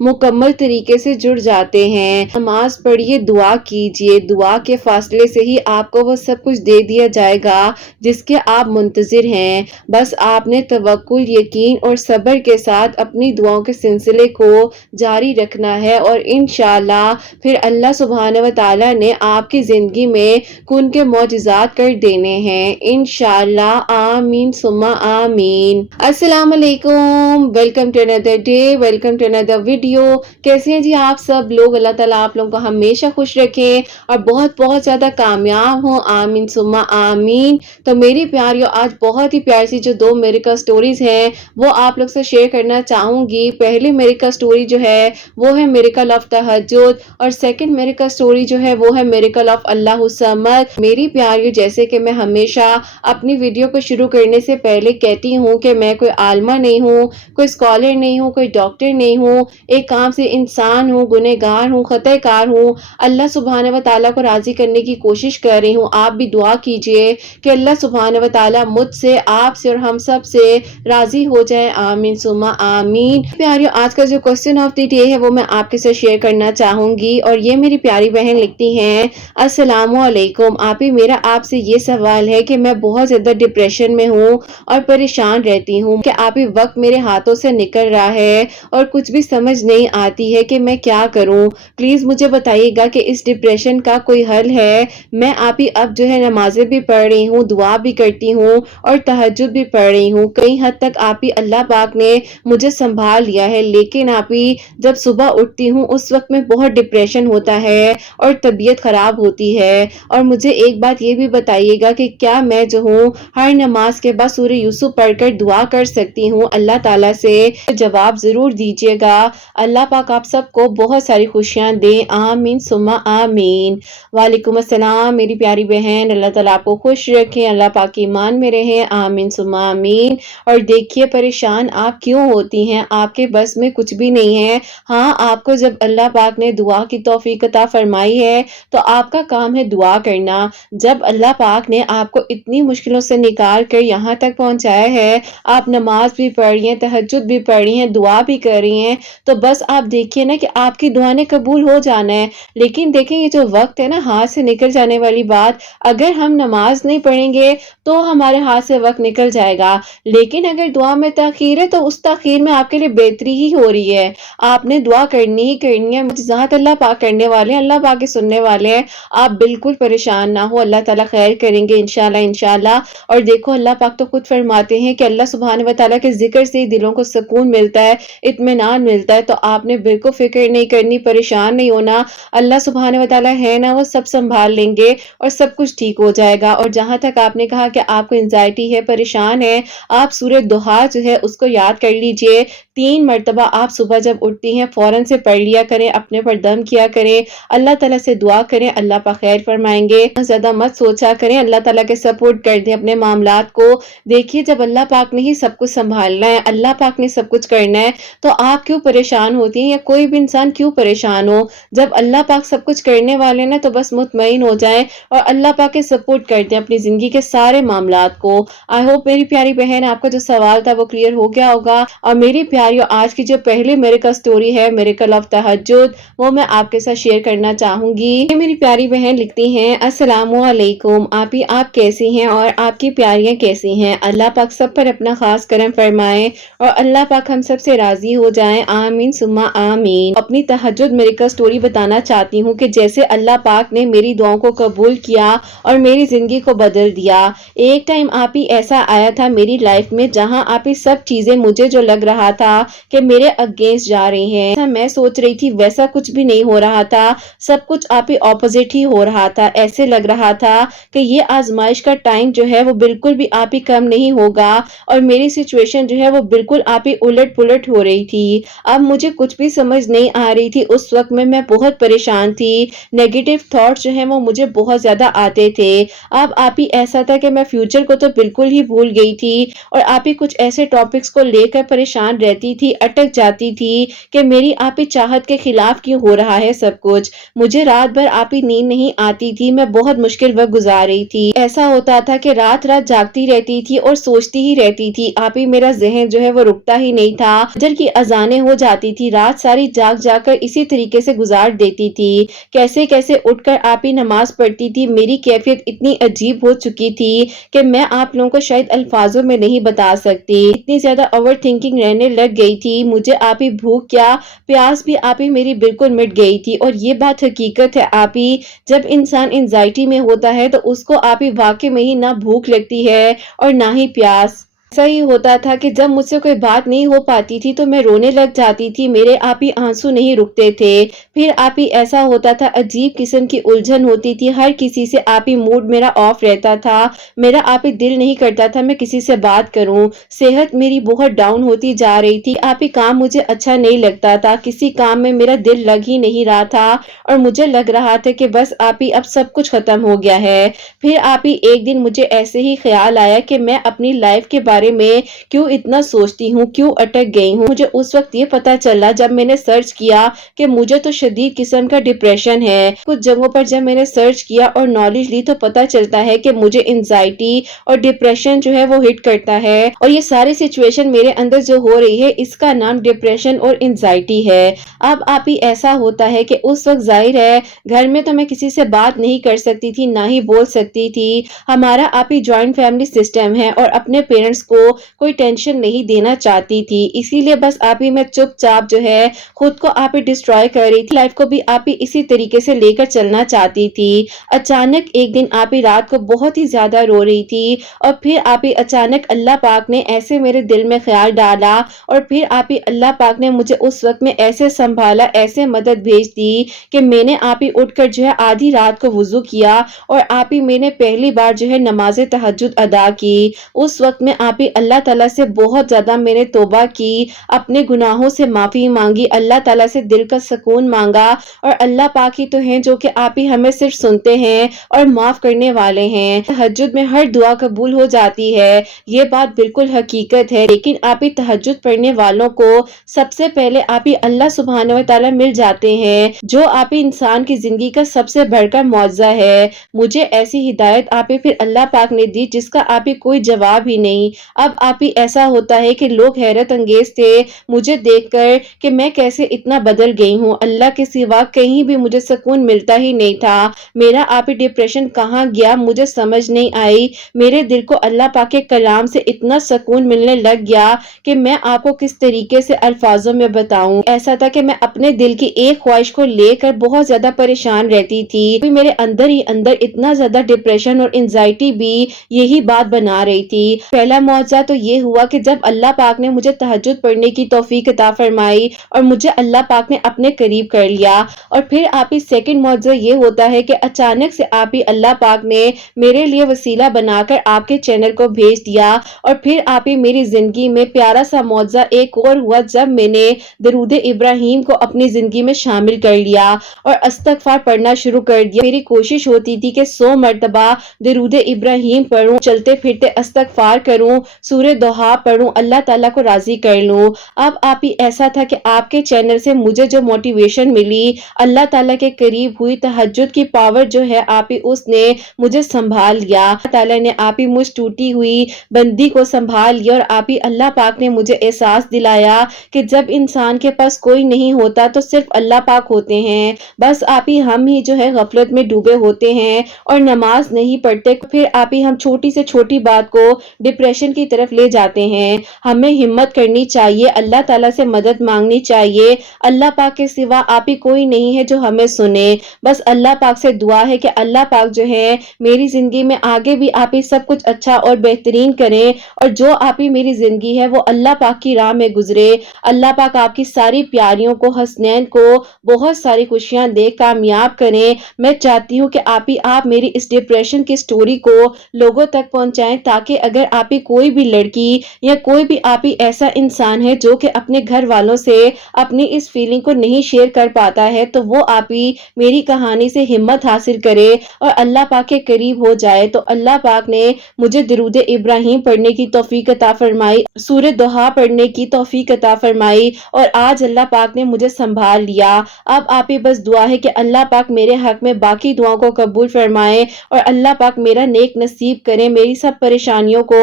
مکمل طریقے سے جڑ جاتے ہیں۔ نماز پڑھیے، دعا کیجیے، دعا کے فاصلے سے ہی آپ کو وہ سب کچھ دے دیا جائے گا جس کے آپ منتظر ہیں۔ بس آپ نے توکل، یقین اور صبر کے ساتھ اپنی دعاؤں کے سلسلے کو جاری رکھنا ہے، اور انشاءاللہ پھر اللہ سبحانہ و تعالیٰ نے آپ کی زندگی میں کن کے معجزات کر دینے ہیں انشاءاللہ۔ آمین ثم آمین۔ السلام علیکم، welcome to another day, welcome to another video. کیسے ہیں جی آپ سب لوگ؟ اللہ تعالیٰ آپ لوگوں کو ہمیشہ خوش رکھے اور بہت بہت زیادہ کامیاب ہوں، آمین ثم آمین۔ تو میری پیاریوں، آج بہت ہی پیاری سی جو 2 میریکل سٹوریز ہیں وہ آپ لوگ سے شیئر کرنا چاہوں گی۔ پہلی میریکل سٹوری جو ہے وہ ہے میریکل آف تہجد، اور سیکنڈ میریکل سٹوری جو ہے وہ ہے میریکل آف اللہ الصمد۔ میری پیاریوں، جیسے کہ میں ہمیشہ اپنی ویڈیو کو شروع کرنے سے پہلے کہتی ہوں کہ میں کوئی عالمہ نہیں ہوں، کوئی اسکالر نہیں ہوں، کوئی ڈاکٹر نہیں ہوں، ایک عام سے انسان ہوں، گنہگار ہوں، خطا کار ہوں۔ اللہ سبحانہ و تعالیٰ کو راضی کرنے کی کوشش کر رہی ہوں۔ آپ بھی دعا کیجئے کہ اللہ سبحانہ و تعالیٰ مجھ سے، آپ سے اور ہم سب سے راضی ہو جائے، آمین ثم آمین۔ پیاریوں، آج کا جو کوسچن آف دی ڈے ہے وہ میں آپ کے ساتھ شیئر کرنا چاہوں گی، اور یہ میری پیاری بہن لکھتی ہیں، السلام علیکم آپی، میرا آپ سے یہ سوال ہے کہ میں بہت زیادہ ڈپریشن میں ہوں اور پریشان رہتی ہوں کہ آپی وقت میرے ہاتھوں سے نکل رہا ہے اور کچھ بھی سمجھ نہیں آتی ہے کہ میں کیا کروں۔ پلیز مجھے بتائیے گا کہ اس ڈپریشن کا کوئی حل ہے۔ میں آپی اب جو ہے نمازیں بھی پڑھ رہی ہوں، دعا بھی کرتی ہوں اور تہجد بھی پڑھ رہی ہوں۔ کئی حد تک آپی اللہ پاک نے مجھے سنبھال لیا ہے، لیکن آپی جب صبح اٹھتی ہوں اس وقت میں بہت ڈپریشن ہوتا ہے اور طبیعت خراب ہوتی ہے۔ اور مجھے ایک بات یہ بھی بتائیے گا کہ کیا میں جو ہوں ہر نماز کے بعد سورہ یوسف پڑھ کر دعا کر سکتی ہوں اللہ تعالیٰ سے؟ جواب ضرور دیجیے گا۔ اللہ پاک آپ سب کو بہت ساری خوشیاں دیں، آمین ثم آمین۔ وعلیکم السلام میری پیاری بہن، اللہ تعالیٰ آپ کو خوش رکھیں، اللہ پاک کی ایمان میں رہیں، آمین ثم آمین۔ اور دیکھیے پریشان آپ کیوں ہوتی ہیں؟ آپ کے بس میں کچھ بھی نہیں ہے۔ ہاں، آپ کو جب اللہ پاک نے دعا کی توفیق عطا فرمائی ہے تو آپ کا کام ہے دعا کرنا۔ جب اللہ پاک نے آپ کو اتنی مشکلوں سے نکال کر یہاں تک پہنچایا ہے، آپ نماز بھی پڑھ رہی ہیں، تہجد بھی پڑھ رہی ہیں، دعا بھی کر رہی ہیں، تو بس آپ دیکھیے نا کہ آپ کی دعا نے قبول ہو جانا ہے۔ لیکن دیکھیں یہ جو وقت ہے نا ہاتھ سے نکل جانے والی بات، اگر ہم نماز نہیں پڑھیں گے تو ہمارے ہاتھ سے وقت نکل جائے گا، لیکن اگر دعا میں تاخیر ہے تو اس تاخیر میں آپ کے لیے بہتری ہی ہو رہی ہے۔ آپ نے دعا کرنی ہی کرنی ہے، معجزات اللہ پاک کرنے والے ہیں، اللہ پاک کے سننے والے ہیں۔ آپ بالکل پریشان نہ ہو، اللہ تعالیٰ خیر کریں گے انشاءاللہ انشاءاللہ۔ اور دیکھو اللہ پاک تو خود فرماتے ہیں کہ اللہ سبحانہ و تعالیٰ کے ذکر سے ہی دلوں کو سکون ملتا ہے، اطمینان ملتا ہے۔ تو آپ نے بالکل فکر نہیں کرنی، پریشان نہیں ہونا، اللہ سبحانہ و تعالیٰ ہے نا، وہ سب سنبھال لیں گے اور سب کچھ ٹھیک ہو جائے گا۔ اور جہاں تک آپ نے کہا کہ آپ کو انزائٹی ہے، پریشان ہے، آپ سورہ دہا جو ہے اس کو یاد کر لیجئے، 3 مرتبہ آپ صبح جب اٹھتی ہیں فوراً سے پڑھ لیا کریں، اپنے پر دم کیا کریں، اللہ تعالیٰ سے دعا کریں، اللہ پاک خیر فرمائیں گے۔ زیادہ مت سوچا کریں، اللہ تعالیٰ کے سپورٹ کر دیں اپنے معاملات کو۔ دیکھیے جب اللہ پاک نے ہی سب کچھ سنبھالنا ہے، اللہ پاک نے سب کچھ کرنا ہے، تو آپ کیوں پریشان ہوتی ہیں، یا کوئی بھی انسان کیوں پریشان ہو؟ جب اللہ پاک سب کچھ کرنے والے نا تو بس مطمئن ہو جائیں اور اللہ پاک کے سپورٹ کر دیں اپنی زندگی کے سارے معاملات کو۔ آئی ہوپ میری پیاری بہن آپ کا جو سوال تھا وہ کلیئر ہو گیا ہوگا۔ اور میری پیاریوں، آج کی جو پہلی میریکل سٹوری ہے میریکل آف تہجد، وہ میں آپ کے ساتھ شیئر کرنا چاہوں گی۔ یہ میری پیاری بہن لکھتی ہیں، السلام علیکم آپی، آپ کیسی ہیں اور آپ کی پیاریاں کیسی ہیں؟ اللہ پاک سب پر اپنا خاص کرم فرمائے اور اللہ پاک ہم سب سے راضی ہو جائیں، آمین ثم آمین۔ اپنی تہجد میریکل سٹوری بتانا چاہتی ہوں کہ جیسے اللہ پاک نے میری دعاؤں کو قبول کیا اور میری زندگی کو بدل دیا۔ ایک ٹائم آپی ایسا آیا تھا میری لائف میں جہاں آپی سب چیزیں مجھے جو لگ رہا تھا کہ میرے اگینسٹ جا رہی ہیں، ایسا میں سوچ رہی تھی ویسا کچھ بھی نہیں ہو رہا تھا، سب کچھ آپی اپوزٹ ہی ہو رہا تھا۔ ایسے لگ رہا تھا کہ یہ آزمائش کا ٹائم جو ہے وہ بالکل بھی آپی کم نہیں ہوگا، اور میری سچویشن جو ہے وہ بالکل آپی الٹ پلٹ ہو رہی تھی۔ اب مجھے کچھ بھی سمجھ نہیں آ رہی تھی، اس وقت میں بہت پریشان تھی، نیگیٹو تھاٹس جو ہیں وہ مجھے بہت زیادہ آتے تھے۔ اب آپی ایسا تھا کہ میں فیوچر کو تو بالکل ہی بھول گئی تھی، اور آپی کچھ ایسے ٹاپکس کو لے کر پریشان رہتی تھی، اٹک جاتی تھی کہ میری آپی چاہت کے خلاف کیوں ہو رہا ہے سب کچھ۔ مجھے رات بھر آپی نیند نہیں آتی تھی، میں بہت مشکل وقت گزار رہی تھی۔ ایسا ہوتا تھا کہ رات رات جاگتی رہتی تھی اور سوچتی ہی رہتی تھی، آپی میرا ذہن جو ہے وہ رکتا ہی نہیں تھا۔ فجر کی اذان خزانے ہو جاتی تھی، رات ساری جاگ جا کر اسی طریقے سے گزار دیتی تھی، کیسے کیسے اٹھ کر آپ ہی نماز پڑھتی تھی، میری کیفیت اتنی عجیب ہو چکی تھی کہ میں آپ لوگوں کو شاید الفاظوں میں نہیں بتا سکتی، اتنی زیادہ اوور تھنکنگ رہنے لگ گئی تھی، مجھے آپ ہی بھوک کیا پیاس بھی آپ ہی میری بالکل مٹ گئی تھی، اور یہ بات حقیقت ہے آپ ہی جب انسان انزائٹی میں ہوتا ہے تو اس کو آپ ہی واقع میں ہی نہ بھوک لگتی ہے اور نہ ہی پیاس۔ ایسا ہی ہوتا تھا کہ جب مجھ سے کوئی بات نہیں ہو پاتی تھی تو میں رونے لگ جاتی تھی، میرے آپ ہی آنسو نہیں رکتے تھے، پھر آپ ہی ایسا ہوتا تھا عجیب قسم کی الجھن ہوتی تھی، ہر کسی سے آپ ہی موڈ میرا آف رہتا تھا، میرا آپ ہی دل نہیں کرتا تھا میں کسی سے بات کروں، صحت میری بہت ڈاؤن ہوتی جا رہی تھی، آپ ہی کام مجھے اچھا نہیں لگتا تھا، کسی کام میں میرا دل لگ ہی نہیں رہا تھا، اور مجھے لگ رہا تھا کہ بس آپ ہی اب سب کچھ ختم ہو گیا ہے۔ پھر آپ ہی ایک دن مجھے ایسے ہی خیال آیا کہ میں اپنی لائف کے بارے میں کیوں اتنا سوچتی ہوں، کیوں اٹک گئی ہوں، مجھے اس وقت یہ پتا چلا جب میں نے سرچ کیا کہ مجھے تو شدید قسم کا ڈپریشن ہے، کچھ جگہوں پر جب میں نے سرچ کیا اور نالج لی تو پتا چلتا ہے کہ مجھے انزائٹی اور ڈپریشن جو ہے وہ ہٹ کرتا ہے، اور یہ ساری سچویشن میرے اندر جو ہو رہی ہے اس کا نام ڈپریشن اور انزائٹی ہے۔ اب آپ ہی ایسا ہوتا ہے کہ اس وقت ظاہر ہے گھر میں تو میں کسی سے بات نہیں کر سکتی تھی، نہ ہی بول سکتی تھی، ہمارا آپ ہی جوائنٹ فیملی سسٹم ہے اور اپنے پیرنٹس کو کوئی ٹینشن نہیں دینا چاہتی تھی، اسی لیے بس آپ ہی میں چپ چاپ جو ہے خود کو آپ ہی ڈسٹروائے کر رہی تھی، لائف کو بھی آپ ہی اسی طریقے سے لے کر چلنا چاہتی تھی۔ اچانک ایک دن آپ ہی رات کو بہت ہی زیادہ رو رہی تھی، اور پھر آپ ہی اچانک اللہ پاک نے ایسے میرے دل میں خیال ڈالا، اور پھر آپ ہی اللہ پاک نے مجھے اس وقت میں ایسے سنبھالا، ایسے مدد بھیج دی کہ میں نے آپ ہی اٹھ کر جو ہے آدھی رات کو وضو کیا، اور آپ ہی میں نے پہلی بار جو ہے نماز تہجد ادا کی۔ اس وقت میں آپ ہی اللہ تعالیٰ سے بہت زیادہ میں نے توبہ کی، اپنے گناہوں سے معافی مانگی، اللہ تعالیٰ سے دل کا سکون مانگا، اور اللہ پاک ہی تو ہیں جو کہ آپ ہی ہمیں صرف سنتے ہیں اور معاف کرنے والے ہیں۔ تہجد میں ہر دعا قبول ہو جاتی ہے، یہ بات بالکل حقیقت ہے، لیکن آپ ہی تہجد پڑھنے والوں کو سب سے پہلے آپ ہی اللہ سبحانہ و تعالیٰ مل جاتے ہیں، جو آپ ہی انسان کی زندگی کا سب سے بڑھ کر معجزہ ہے۔ مجھے ایسی ہدایت آپ ہی پھر اللہ پاک نے دی جس کا آپ ہی کوئی جواب ہی نہیں۔ اب آپ ہی ایسا ہوتا ہے کہ لوگ حیرت انگیز تھے مجھے دیکھ کر کہ میں کیسے اتنا بدل گئی ہوں، اللہ کے سوا کہیں بھی مجھے سکون ملتا ہی نہیں تھا، میرا آپ ہی ڈپریشن کہاں گیا مجھے سمجھ نہیں آئی، میرے دل کو اللہ پاک کے کلام سے اتنا سکون ملنے لگ گیا کہ میں آپ کو کس طریقے سے الفاظوں میں بتاؤں۔ ایسا تھا کہ میں اپنے دل کی ایک خواہش کو لے کر بہت زیادہ پریشان رہتی تھی، میرے اندر ہی اندر اتنا زیادہ ڈپریشن اور انزائٹی بھی یہی بات بنا رہی تھی۔ پہلا معجزہ تو یہ ہوا کہ جب اللہ پاک نے مجھے تہجد پڑھنے کی توفیق عطا فرمائی اور مجھے اللہ پاک نے اپنے قریب کر لیا، اور پھر آپ ہی سیکنڈ معجزہ یہ ہوتا ہے کہ اچانک سے آپ ہی اللہ پاک نے میرے لیے وسیلہ بنا کر آپ کے چینل کو بھیج دیا، اور پھر آپ ہی میری زندگی میں پیارا سا معجزہ ایک اور ہوا جب میں نے درود ابراہیم کو اپنی زندگی میں شامل کر لیا اور استغفار پڑھنا شروع کر دیا۔ میری کوشش ہوتی تھی کہ 100 مرتبہ درود ابراہیم پڑھوں، چلتے پھرتے استغفار کروں، سورہ دوحہ پڑھوں، اللہ تعالیٰ کو راضی کر لوں۔ اب آپ ہی ایسا تھا کہ آپ کے چینل سے مجھے جو موٹیویشن ملی، اللہ تعالیٰ کے قریب ہوئی، تہجد کی پاور جو ہے آپ ہی اس نے مجھے سنبھال لیا، اللہ تعالیٰ نے آپ ہی مجھ ٹوٹی ہوئی بندی کو سنبھال لیا، اور آپ ہی اللہ پاک نے مجھے احساس دلایا کہ جب انسان کے پاس کوئی نہیں ہوتا تو صرف اللہ پاک ہوتے ہیں، بس آپ ہی ہم ہی جو ہے غفلت میں ڈوبے ہوتے ہیں اور نماز نہیں پڑھتے، پھر آپ ہی ہم چھوٹی سے چھوٹی بات کو ڈپریشن کی طرف لے جاتے ہیں۔ ہمیں ہمت کرنی چاہیے، اللہ تعالیٰ سے مدد مانگنی چاہیے، اللہ پاک کے سوا آپ ہی کوئی نہیں ہے جو ہمیں سنے، بس اللہ پاک سے دعا ہے کہ اللہ پاک جو ہے میری زندگی میں آگے بھی آپ ہی سب کچھ اچھا اور بہترین کریں، اور جو آپ ہی میری زندگی ہے وہ اللہ پاک کی راہ میں گزرے، اللہ پاک آپ کی ساری پیاریوں کو، حسنین کو بہت ساری خوشیاں دے، کامیاب کریں۔ میں چاہتی ہوں کہ آپ میری اس ڈپریشن کی سٹوری کو لوگوں تک پہنچائیں، تاکہ اگر آپ ہی کوئی بھی لڑکی یا کوئی بھی آپ ہی ایسا انسان ہے جو کہ اپنے گھر والوں سے اپنی اس فیلنگ کو نہیں شیئر کر پاتا ہے تو وہ آپ ہی میری کہانی سے ہمت حاصل کرے اور اللہ پاک کے قریب ہو جائے۔ تو اللہ پاک نے مجھے درود ابراہیم پڑھنے کی توفیق عطا فرمائی، سورہ دوحہ پڑھنے کی توفیق عطا فرمائی، اور آج اللہ پاک نے مجھے سنبھال لیا۔ اب آپ ہی بس دعا ہے کہ اللہ پاک میرے حق میں باقی دعاؤں کو قبول فرمائے، اور اللہ پاک میرا نیک نصیب کرے، میری سب پریشانیوں کو،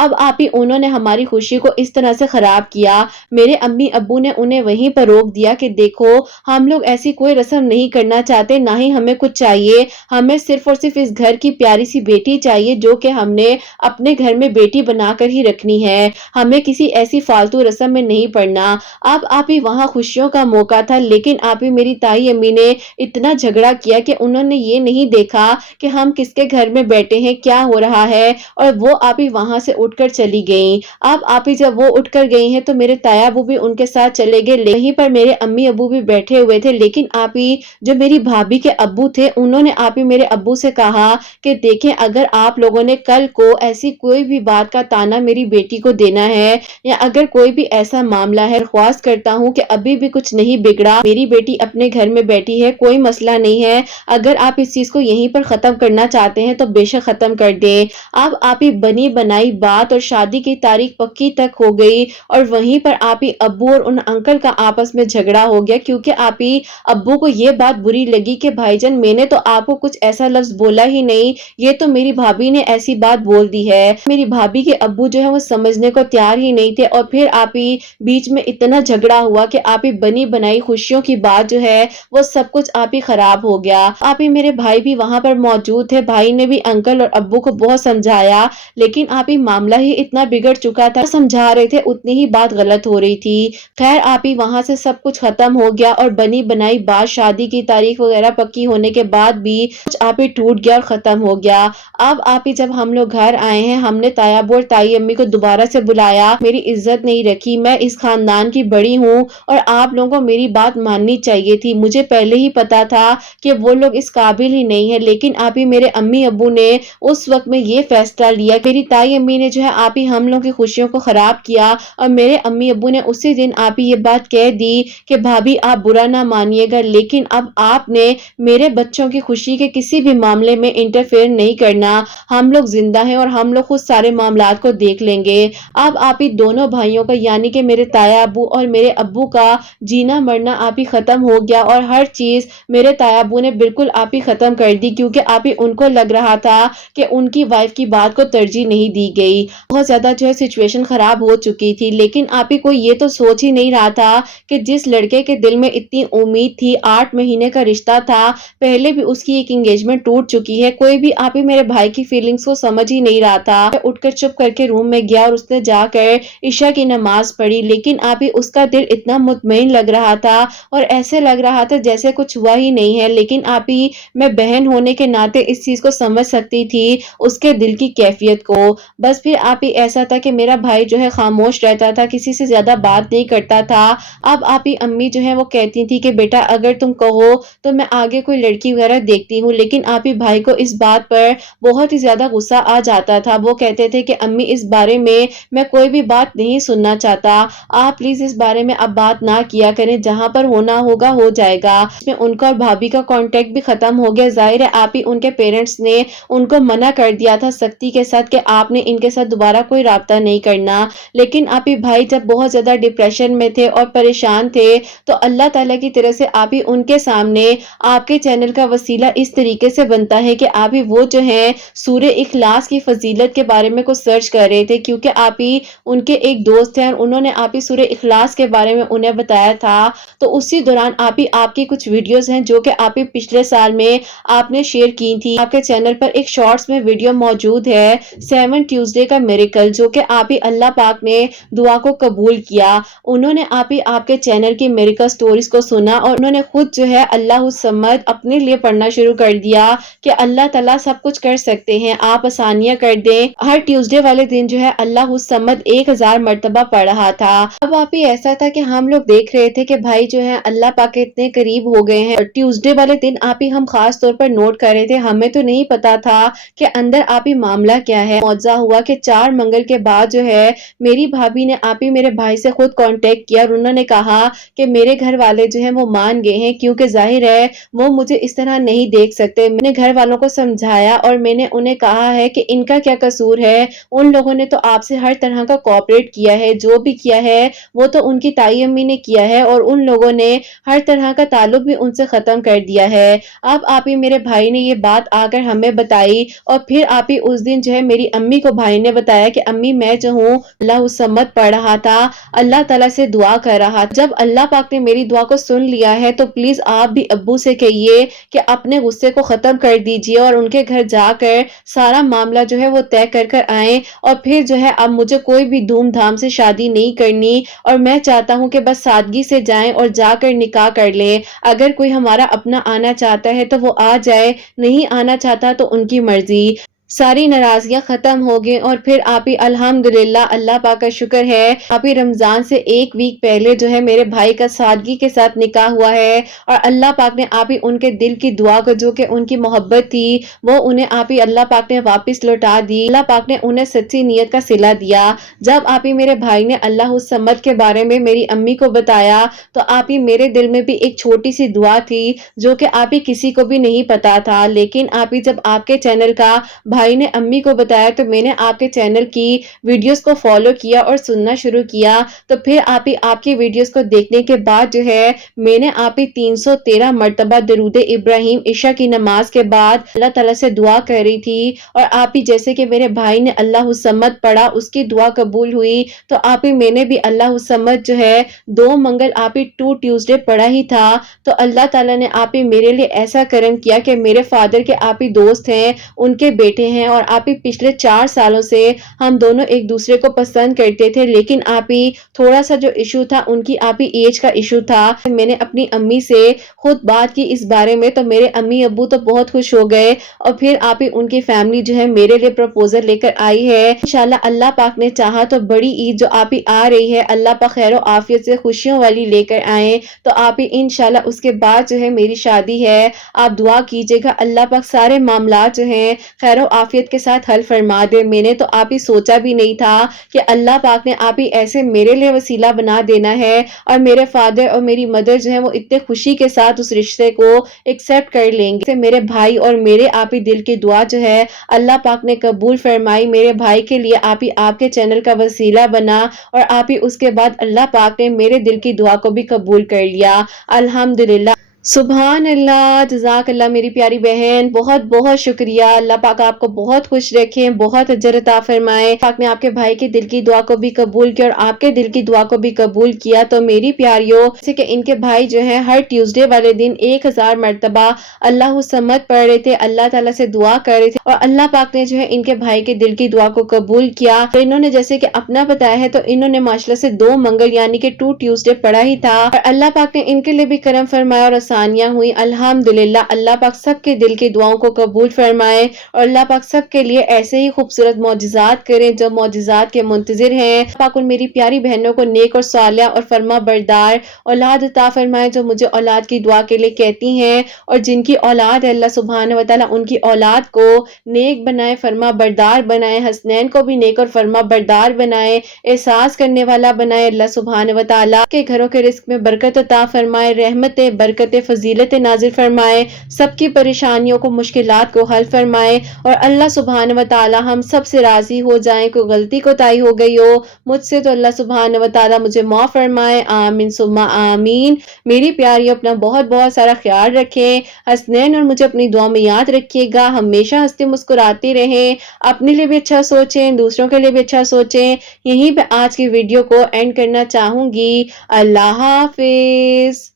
اب آپ ہی انہوں نے ہماری خوشی کو اس طرح سے خراب کیا۔ میرے امی ابو نے انہیں وہیں پر روک دیا کہ دیکھو ہم لوگ ایسی کوئی رسم نہیں کرنا چاہتے، نہ ہی ہمیں کچھ چاہیے، ہمیں صرف اور صرف اس گھر کی پیاری سی بیٹی چاہیے جو کہ ہم نے اپنے گھر میں بیٹی بنا کر ہی رکھنی ہے، ہمیں کسی ایسی فالتو رسم میں نہیں پڑنا۔ اب آپ ہی وہاں خوشیوں کا موقع تھا، لیکن آپ ہی میری تائی امی نے اتنا جھگڑا کیا کہ انہوں نے یہ نہیں دیکھا کہ ہم کس کے گھر میں بیٹھے ہیں، کیا ہو رہا ہے، اور وہ آپ ہی وہاں سے اٹھ کر چلی گئیں۔ اب آپ ہی جب وہ اٹھ کر گئی ہیں تو میرے تایا ابو بھی ان کے ساتھ چلے گئے، وہیں پر میرے امی ابو بھی بیٹھے ہوئے تھے، لیکن آپ ہی جو میری بھابھی کے ابو تھے انہوں نے آپ ہی میرے ابو سے کہا کہ دیکھیں اگر آپ لوگوں نے کل کو ایسی کوئی بھی بات کا تانا میری بیٹی کو دینا ہے یا اگر کوئی بھی ایسا معاملہ ہے، درخواست کرتا ہوں کہ ابھی بھی کچھ نہیں بگڑا، میری بیٹی اپنے گھر میں بیٹھی ہے، کوئی مسئلہ نہیں ہے، اگر آپ اس چیز کو یہیں پر ختم کرنا چاہتے ہیں تو بے شک ختم کر دیں۔ اب آپ ہی بنی بنائی بات اور شادی کی تاریخ پکی تک ہو گئی، اور وہیں پر آپ ہی ابو اور ان انکل کا آپس میں جھگڑا ہو گیا، کیونکہ آپ ہی ابو کو یہ بات بری لگی کہ بھائی جان میں نے تو آپ کو کچھ ایسا لفظ بولا ہی نہیں، یہ تو میری بھابھی نے ایسی بات بول دی ہے۔ میری بھابھی کے ابو جو ہے وہ سمجھنے کو تیار ہی نہیں تھے، اور پھر آپ ہی بیچ میں اتنا جھگڑا ہوا کہ آپ ہی بنی بنائی خوشیوں کی بات جو ہے وہ سب کچھ آپ ہی خراب ہو گیا۔ آپ ہی میرے بھائی بھی وہاں پر موجود تھے، بھائی نے بھی انکل اور ابو کو بہت سمجھایا، لیکن آپ ہی معاملہ ہی اتنا بگڑ چکا تھا، سمجھا رہے تھے اتنی ہی بات غلط ہو رہی تھی۔ خیر آپ ہی وہاں سے سب کچھ ختم ہو گیا، اور بنی بنائی بات شادی کی تاریخ وغیرہ پکی ہونے کے بعد بھی کچھ آپ ہی ٹوٹ گیا اور ختم ہو گیا۔ اب آپ ہی جب ہم لوگ گھر آئے ہیں، ہم نے تایا ابو اور تائی امی کو دوبارہ سے بلایا، میری عزت نہیں رکھی، میں اس خاندان کی بڑی ہوں اور آپ لوگوں کو میری بات ماننی چاہیے تھی، مجھے پہلے ہی پتا تھا کہ وہ لوگ اس قابل ہی نہیں ہے، لیکن آپ ہی میرے امی ابو نے اس وقت میں یہ فیصلہ لیا، میری تائی امی نے جو ہے آپ ہی ہم لوگوں کی خوشیوں کو خراب کیا، اور میرے امی ابو نے اسی دن آپ ہی یہ بات کہہ دی کہ بھابھی آپ برا نہ مانیے گا، لیکن اب آپ نے میرے بچوں کی خوشی کے کسی بھی معاملے میں انٹرفیئر نہیں کرنا، ہم لوگ زندہ ہیں اور ہم لوگ خود سارے معاملات کو دیکھ لیں گے۔ اب آپ ہی دونوں بھائیوں کا یعنی کہ میرے تایا ابو اور میرے ابو کا جینا مرنا آپ ہی ختم ہو گیا، اور ہر چیز میرے تایا ابو نے بالکل آپ ہی ختم کر دی، کیونکہ آپ ہی ان کو لگ رہا تھا کہ ان کی وائف کی بات کو ترجیح نہیں دی گئی۔ بہت زیادہ جو ہے سچویشن خراب ہو چکی تھی، لیکن آپ ہی کوئی یہ تو سوچ ہی نہیں رہا تھا کہ جس لڑکے کے دل میں اتنی امید تھی، 8 مہینے کا رشتہ تھا، پہلے بھی اس کی ایک انگیجمنٹ ٹوٹ چکی ہے، کوئی بھی آپ ہی میرے بھائی کی فیلنگز کو سمجھ ہی نہیں رہا تھا۔ اٹھ کر چپ کر کے روم میں گیا اور اس نے جا کر عشاء کی نماز پڑھی، لیکن آپ ہی اس کا دل اتنا مطمئن لگ رہا تھا اور ایسے لگ رہا تھا جیسے کچھ ہوا ہی نہیں ہے، لیکن آپ ہی میں بہن ہونے کے ناطے اس چیز کو سمجھ سکتی تھی اس کے دل کی کیفیت کو۔ بس پھر آپ ہی ایسا تھا کہ میرا بھائی جو ہے خاموش رہتا تھا، کسی سے زیادہ بات نہیں کرتا تھا۔ اب آپ ہی امی جو ہے وہ کہتی تھی کہ بیٹا اگر تم کہو تو میں آگے کوئی لڑکی وغیرہ دیکھتی ہوں، لیکن آپ ہی بھائی کو اس بات پر بہت ہی زیادہ غصہ آ جاتا تھا، وہ کہتے تھے کہ امی اس بارے میں کوئی بھی بات نہیں سننا چاہتا، آپ پلیز اس بارے میں اب بات نہ کیا کریں، جہاں پر ہونا ہوگا ہو جائے گا۔ اس میں ان کا اور بھابھی کا کانٹیکٹ بھی ختم ہو گیا، ظاہر ہے آپ ہی ان کے پیرنٹس نے ان کو منع کر دیا تھا سختی کے ساتھ کہ آپ نے ان کے ساتھ دوبارہ کوئی رابطہ نہیں کرنا، لیکن آپ ہی بھائی جب بہت زیادہ ڈپریشن میں تھے اور پریشان تھے تو اللہ تعالیٰ کی طرف سے آپ ہی ان کے سامنے آپ کے چینل کا وسیلہ اس طریقے سے بنتا ہے کہ آپ ہی وہ جو ہیں سورہ اخلاص کی فضیلت کے بارے میں کچھ سرچ کر رہے تھے، کیونکہ آپ ہی ان کے ایک دوست ہیں اور انہوں نے آپ ہی سورہ اخلاص کے بارے میں انہیں بتایا تھا، تو اسی دوران آپ کی کچھ ویڈیوز ہیں جو کہ آپ ہی پچھلے سال میں آپ نے شیئر کی تھی، آپ کے چینل پر ایک شارٹس میں ویڈیو موجود ہے 7 ٹیوزڈے کا میریکل، جو کہ آپ ہی اللہ پاک نے دعا کو قبول کیا۔ انہوں نے آپ ہی آپ کے چینل کی میریکل سٹوریز کو سنا اور انہوں نے خود جو ہے اللہ الصمد اپنے لیے پڑھنا شروع کر دیا کہ اللہ تعالیٰ سب کچھ کر سکتے ہیں، آپ آسانیاں کر دیں۔ ہر ٹیوزڈے والے دن جو ہے اللہ الصمد 1000 مرتبہ پڑھ رہا تھا۔ اب آپ ہی ایسا تھا کہ ہم لوگ دیکھ رہے تھے کہ بھائی جو ہے اللہ پاک کے اتنے قریب ہو گئے ہیں، اور ٹیوزڈے والے دن آپ ہی ہم خاص طور پر نوٹ کر رہے تھے، ہمیں تو نہیں پتا تھا کہ اندر آپ ہی معاملہ کیا ہے۔ معجزہ ہوا کہ 4 منگل کے بعد جو ہے میری بھابھی نے آپ ہی میرے بھائی سے خود کانٹیکٹ کیا اور انہوں نے کہا کہ میرے گھر والے جو ہیں وہ مان گئے ہیں، کیونکہ ظاہر ہے وہ مجھے اس طرح نہیں دیکھ سکتے۔ میں نے گھر والوں کو سمجھایا اور میں نے انہیں کہا ہے کہ ان کا کیا قصور ہے، ان لوگوں نے تو آپ سے ہر طرح کا کوآپریٹ کیا ہے، جو بھی کیا ہے وہ تو ان کی تائی امی نے کیا ہے، اور ان لوگوں نے ہر طرح کا تعلق بھی ان سے ختم کر دیا ہے۔ اب آپ ہی میرے بھائی نے یہ بات آ کر ہمیں بتائی، اور پھر آپ ہی اس دن جو ہے میری امی کو بھائی نے بتایا کہ امی میں جو ہوں اللہ الصمد پڑھ رہا تھا، اللہ تعالیٰ سے دعا کر رہا تھا۔ جب اللہ پاک نے میری دعا کو سن لیا ہے تو پلیز آپ بھی ابو سے کہیے کہ اپنے غصے کو ختم کر دیجیے اور ان کے گھر جا کر سارا معاملہ جو ہے وہ طے کر کر آئیں، اور پھر جو ہے اب مجھے کوئی بھی دھوم دھام سے شادی نہیں کرنی، اور میں چاہتا ہوں کہ بس سادگی سے جائیں اور جا کر نکاح کر لیں۔ اگر کوئی ہمارا اپنا آنا چاہتا ہے تو وہ آ جائے، نہیں آنا چاہتا تو ان کی مرضی۔ ساری ناراضیاں ختم ہو گئیں، اور پھر آپ ہی الحمدللہ اللہ پاک کا شکر ہے آپ ہی رمضان سے ایک ویک پہلے جو ہے میرے بھائی کا سادگی کے ساتھ نکاح ہوا ہے، اور اللہ پاک نے آپ ہی ان کے دل کی دعا کو، جو کہ ان کی محبت تھی، وہ انہیں آپ ہی اللہ پاک نے واپس لوٹا دی۔ اللہ پاک نے انہیں سچی نیت کا صلہ دیا۔ جب آپ ہی میرے بھائی نے اللہ الصمد کے بارے میں میری امی کو بتایا تو آپ ہی میرے دل میں بھی ایک چھوٹی سی دعا تھی جو کہ آپ ہی کسی کو بھی نہیں پتا تھا، لیکن آپ ہی جب آپ کے چینل کا بھائی نے امی کو بتایا تو میں نے آپ کے چینل کی ویڈیوز کو فالو کیا اور سننا شروع کیا۔ تو پھر آپ ہی آپ کی ویڈیوز کو دیکھنے کے بعد جو ہے میں نے آپ ہی 313 مرتبہ درود ابراہیم عشاء کی نماز کے بعد اللہ تعالیٰ سے دعا کر رہی تھی، اور آپ ہی جیسے کہ میرے بھائی نے اللہ الصمد پڑھا اس کی دعا قبول ہوئی، تو آپ ہی میں نے بھی اللہ الصمد جو ہے 2 منگل آپ ہی 2 ٹیوزڈے پڑھا ہی تھا۔ تو اللہ تعالیٰ نے آپ ہی میرے لیے ایسا کرم کیا کہ میرے فادر کے آپ ہی دوست ہیں، ان کے بیٹے ہیں، اور آپ ہی پچھلے 4 سالوں سے ہم دونوں ایک دوسرے کو پسند کرتے تھے، لیکن آپ ہی تھوڑا سا جو ایشو تھا ان کی آپ ہی ایج کا ایشو تھا۔ میں نے اپنی امی سے خود بات کی اس بارے میں تو میرے امی ابو تو بہت خوش ہو گئے، اور پھر آپ ہی ان کی فیملی جو ہے میرے لیے پروپوزل لے کر آئی ہے۔ انشاءاللہ اللہ پاک نے چاہا تو بڑی عید جو آپ ہی آ رہی ہے اللہ پاک خیر و عافیت سے خوشیوں والی لے کر آئیں، تو آپ ہی انشاءاللہ اس کے بعد جو ہے میری شادی ہے۔ آپ دعا کیجئے گا اللہ پاک سارے معاملات جو ہیں خیر و عافیت کے ساتھ حل فرما دے۔ میں نے تو آپ ہی سوچا بھی نہیں تھا کہ اللہ پاک نے آپ ہی ایسے میرے لیے وسیلہ بنا دینا ہے، اور میرے فادر اور میری مدر جو ہے وہ اتنے خوشی کے ساتھ اس رشتے کو ایکسپٹ کر لیں گے۔ میرے بھائی اور میرے آپ ہی دل کی دعا جو ہے اللہ پاک نے قبول فرمائی، میرے بھائی کے لیے آپ ہی آپ کے چینل کا وسیلہ بنا، اور آپ ہی اس کے بعد اللہ پاک نے میرے دل کی دعا کو بھی قبول کر لیا الحمدللہ۔ سبحان اللہ، جزاک اللہ میری پیاری بہن، بہت بہت شکریہ۔ اللہ پاک آپ کو بہت خوش رکھیں، بہت اجر عطا فرمائے۔ پاک نے آپ کے بھائی کی دل کی دعا کو بھی قبول کیا اور آپ کے دل کی دعا کو بھی قبول کیا۔ تو میری پیاریوں، جیسے کہ ان کے بھائی جو ہیں ہر ٹیوزڈے والے دن 1000 مرتبہ اللہ الصمد پڑھ رہے تھے، اللہ تعالیٰ سے دعا کر رہے تھے، اور اللہ پاک نے جو ہے ان کے بھائی کے دل کی دعا کو قبول کیا۔ تو انہوں نے جیسے کہ اپنا بتایا ہے تو انہوں نے ماشاءاللہ سے 2 منگل یعنی کہ 2 ٹیوزڈے پڑھا ہی تھا، اور اللہ پاک نے ان کے لیے بھی کرم فرمایا اور آسانیاں ہوئی الحمدللہ۔ اللہ پاک سب کے دل کی دعاؤں کو قبول فرمائے، اور اللہ پاک سب کے لیے ایسے ہی خوبصورت معجزات کریں جو معجزات کے منتظر ہیں۔ اللہ پاک ان میری پیاری بہنوں کو نیک اور صالحہ اور فرما بردار اولاد عطا فرمائے جو مجھے اولاد کی دعا کے لیے کہتی ہیں، اور جن کی اولاد ہے اللہ سبحانہ وتعالی ان کی اولاد کو نیک بنائے، فرما بردار بنائے، حسنین کو بھی نیک اور فرما بردار بنائے، احساس کرنے والا بنائے اللہ سبحانہ وتعالی کے گھروں کے رزق میں برکت عطا فرمائے، رحمت برکت فضیلت نازل فرمائے، سب کی پریشانیوں کو مشکلات کو حل فرمائے، اور اللہ سبحانہ وتعالی ہم سب سے راضی ہو جائیں۔ کوئی غلطی کوتاہی ہو گئی ہو مجھ سے تو اللہ سبحانہ وتعالی مجھے معاف فرمائے، آمین ثم آمین۔ میری پیاریوں، اپنا بہت بہت سارا خیال رکھیں، حسنین اور مجھے اپنی دعا میں یاد رکھیے گا، ہمیشہ ہنستے مسکراتے رہیں، اپنے لیے بھی اچھا سوچیں، دوسروں کے لیے بھی اچھا سوچیں۔ یہیں پہ آج کی ویڈیو کو اینڈ کرنا چاہوں گی۔ اللہ حافظ۔